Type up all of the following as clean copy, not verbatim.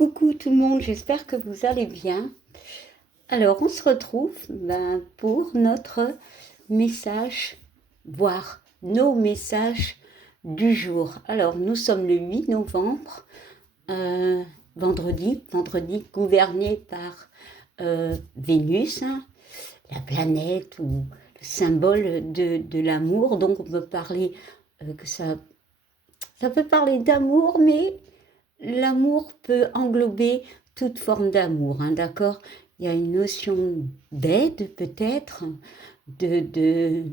Coucou tout le monde, j'espère que vous allez bien. Alors, on se retrouve pour notre message, voire nos messages du jour. Alors, nous sommes le 8 novembre, vendredi gouverné par Vénus, hein, la planète ou le symbole de l'amour. Donc, on peut parler que ça peut parler d'amour, mais l'amour peut englober toute forme d'amour, hein, d'accord? Il y a une notion d'aide peut-être, de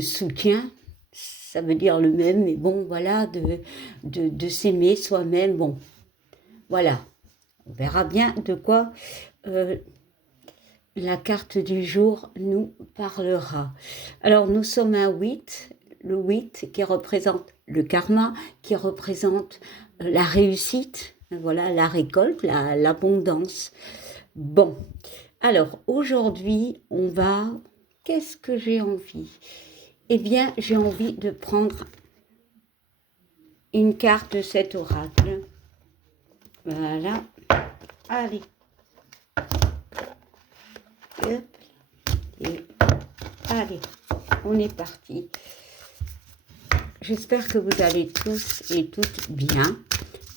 soutien, ça veut dire le même, mais bon, voilà, de s'aimer soi-même, bon, voilà. On verra bien de quoi la carte du jour nous parlera. Alors, nous sommes à 8, le 8 qui représente le karma, qui représente la réussite, voilà, la récolte, l'abondance. Bon, alors aujourd'hui, on va... Qu'est-ce que j'ai envie? Eh bien, j'ai envie de prendre une carte de cet oracle. Voilà. Allez. Hop. Et allez, on est parti. J'espère que vous allez tous et toutes bien.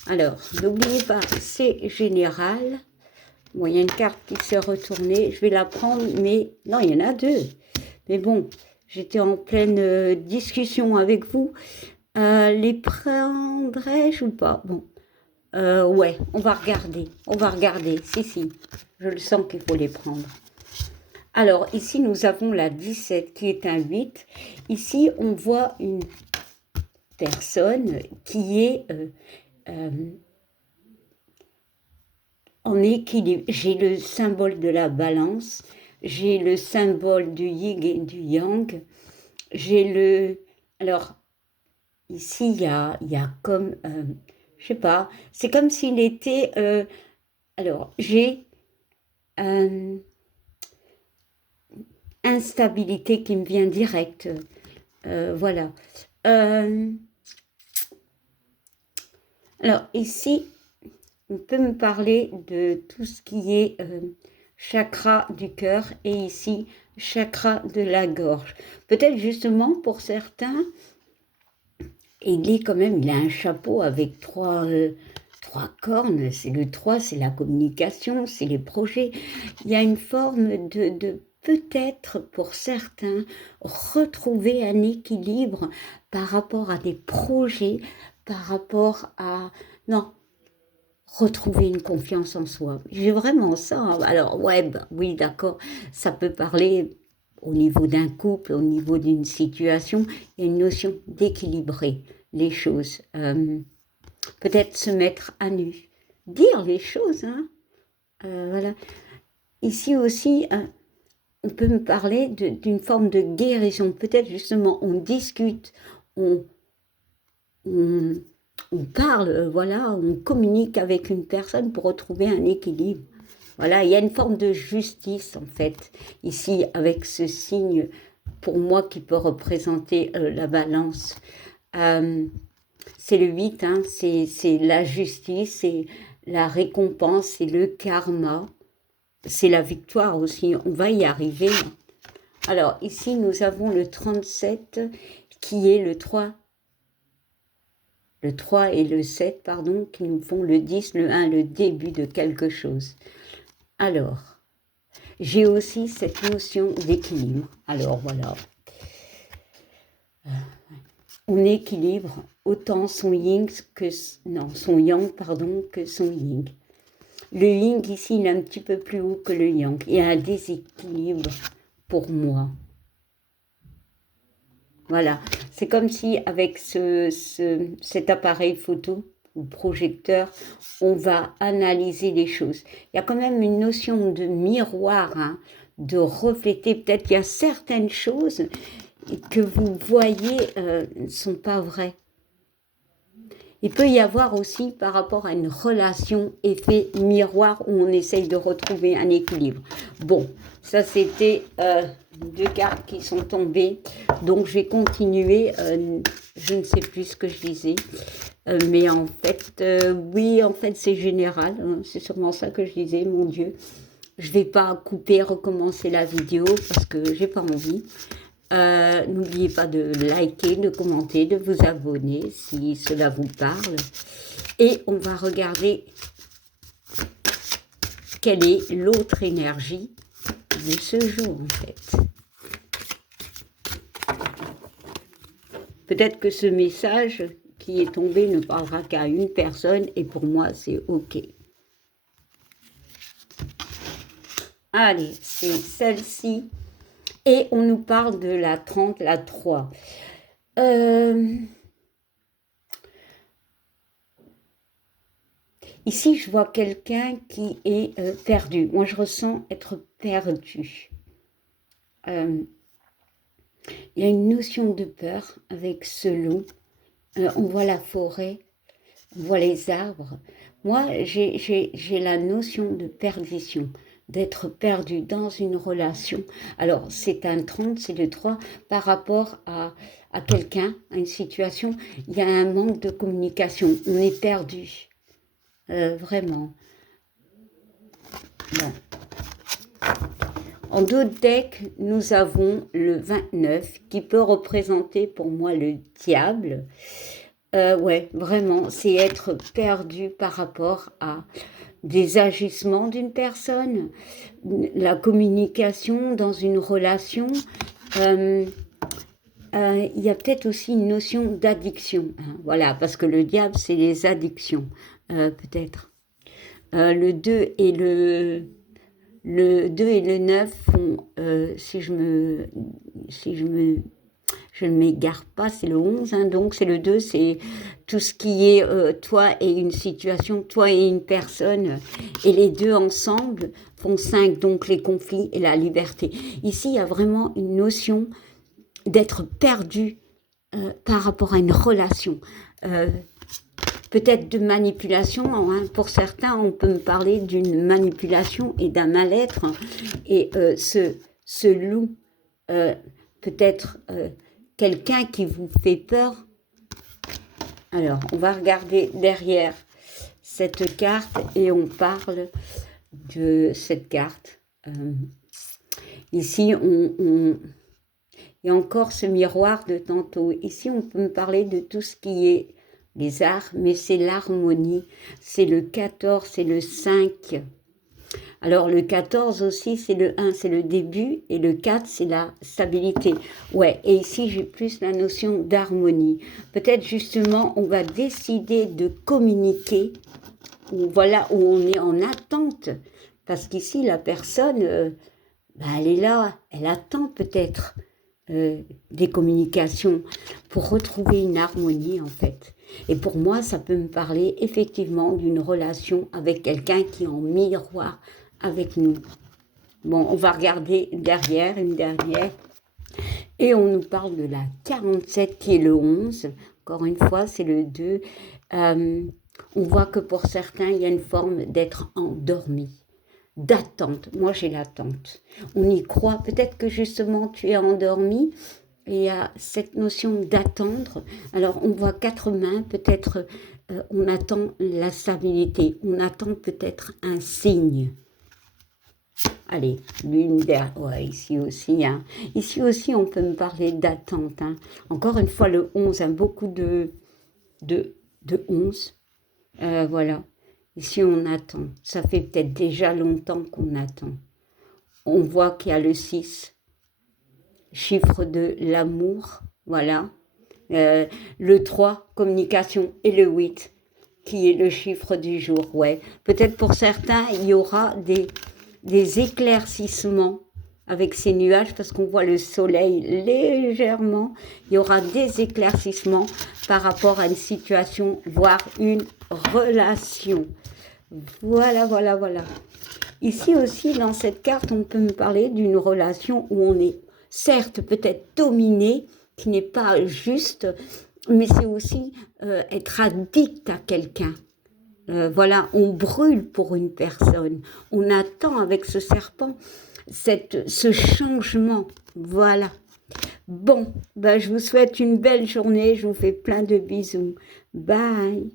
Alors, n'oubliez pas, c'est général. Bon, il y a une carte qui s'est retournée. Je vais la prendre, mais non, il y en a deux. Mais bon, j'étais en pleine discussion avec vous. Les prendrais-je ou pas? Bon, ouais, on va regarder. On va regarder. Si, je le sens qu'il faut les prendre. Alors, ici, nous avons la 17 qui est un 8. Ici, on voit une personne qui est en équilibre. J'ai le symbole de la balance, j'ai le symbole du yin et du yang, j'ai le... Alors, ici, il y a comme... je sais pas, c'est comme s'il était... alors, j'ai... instabilité qui me vient direct. Voilà. Alors ici, on peut me parler de tout ce qui est chakra du cœur et ici, chakra de la gorge. Peut-être justement pour certains, il a un chapeau avec trois cornes. C'est le 3, c'est la communication, c'est les projets. Il y a une forme de peut-être pour certains retrouver un équilibre par rapport à des projets, par rapport à... Non, retrouver une confiance en soi. J'ai vraiment ça. Alors, ouais, oui, d'accord, ça peut parler au niveau d'un couple, au niveau d'une situation. Il y a une notion d'équilibrer les choses. Peut-être se mettre à nu. Dire les choses, hein. Voilà. Ici aussi... on peut me parler d'une forme de guérison. Peut-être justement, on discute, on parle, voilà, on communique avec une personne pour retrouver un équilibre. Voilà, il y a une forme de justice, en fait, ici, avec ce signe, pour moi, qui peut représenter la balance. C'est le 8, hein, c'est la justice, c'est la récompense, c'est le karma. C'est la victoire aussi, on va y arriver. Alors ici, nous avons le 37 qui est le 3 et le 7, pardon, qui nous font le 10, le 1, le début de quelque chose. Alors, j'ai aussi cette notion d'équilibre. Alors voilà, on équilibre autant son yin son yang, pardon, que son yin. Le yin ici, il est un petit peu plus haut que le yang. Il y a un déséquilibre pour moi. Voilà, c'est comme si avec cet appareil photo ou projecteur, on va analyser les choses. Il y a quand même une notion de miroir, hein, de refléter. Peut-être qu'il y a certaines choses que vous voyez ne sont pas vraies. Il peut y avoir aussi par rapport à une relation effet miroir où on essaye de retrouver un équilibre. Bon, ça c'était deux cartes qui sont tombées. Donc je vais continuer, je ne sais plus ce que je disais. Mais en fait, oui, en fait, c'est général. Hein. C'est sûrement ça que je disais, mon Dieu. Je vais pas couper, recommencer la vidéo parce que j'ai pas envie. N'oubliez pas de liker, de commenter, de vous abonner si cela vous parle. Et on va regarder quelle est l'autre énergie de ce jour, en fait. Peut-être que ce message qui est tombé ne parlera qu'à une personne et pour moi, c'est OK. Allez, c'est celle-ci. Et on nous parle de la 30, la 3. Ici, je vois quelqu'un qui est perdu. Moi, je ressens être perdu. Il y a une notion de peur avec ce loup. On voit la forêt, on voit les arbres. Moi, j'ai la notion de perdition, d'être perdu dans une relation. Alors, c'est un 30, c'est le 3, par rapport à quelqu'un, à une situation. Il y a un manque de communication, on est perdu, vraiment. Bon. En d'autres decks, nous avons le 29 qui peut représenter pour moi le diable. Ouais, vraiment, c'est être perdu par rapport à des agissements d'une personne, la communication dans une relation. Il y a peut-être aussi une notion d'addiction. Hein, voilà, parce que le diable, c'est les addictions, peut-être. Le 2 et le 2 et le 9 font, je ne m'égare pas, c'est le 11, hein, donc c'est le 2, c'est tout ce qui est toi et une situation, toi et une personne, et les deux ensemble font 5, donc les conflits et la liberté. Ici, il y a vraiment une notion d'être perdu par rapport à une relation. Peut-être de manipulation, hein. Pour certains, on peut me parler d'une manipulation et d'un mal-être. Et ce loup, peut-être quelqu'un qui vous fait peur. Alors, on va regarder derrière cette carte et on parle de cette carte. Ici, il y a encore ce miroir de tantôt. Ici, on peut me parler de tout ce qui est les arts, mais c'est l'harmonie, c'est le 14, c'est le 5. Alors le 14 aussi, c'est le 1, c'est le début, et le 4, c'est la stabilité. Ouais, et ici, j'ai plus la notion d'harmonie. Peut-être justement, on va décider de communiquer, ou voilà, où on est en attente, parce qu'ici, la personne, elle est là, elle attend peut-être des communications pour retrouver une harmonie, en fait. Et pour moi, ça peut me parler effectivement d'une relation avec quelqu'un qui est en miroir avec nous. Bon, on va regarder derrière, une dernière. Et on nous parle de la 47 qui est le 11. Encore une fois, c'est le 2. On voit que pour certains, il y a une forme d'être endormi, d'attente. Moi, j'ai l'attente. On y croit. Peut-être que justement, tu es endormi. Et il y a cette notion d'attendre. Alors, on voit 4 mains, peut-être on attend la stabilité, on attend peut-être un signe. Allez, l'une derrière, ouais, ici aussi. Hein. Ici aussi, on peut me parler d'attente. Hein. Encore une fois, le 11, hein, beaucoup de 11. Voilà, ici on attend. Ça fait peut-être déjà longtemps qu'on attend. On voit qu'il y a le 6. Chiffre de l'amour, voilà. Le 3, communication, et le 8, qui est le chiffre du jour, ouais. Peut-être pour certains, il y aura des éclaircissements avec ces nuages, parce qu'on voit le soleil légèrement. Il y aura des éclaircissements par rapport à une situation, voire une relation. Voilà, voilà, voilà. Ici aussi, dans cette carte, on peut me parler d'une relation où on est certes peut-être dominé, qui n'est pas juste, mais c'est aussi être addict à quelqu'un. Voilà, on brûle pour une personne. On attend avec ce serpent ce changement. Voilà. Bon, ben, je vous souhaite une belle journée. Je vous fais plein de bisous. Bye.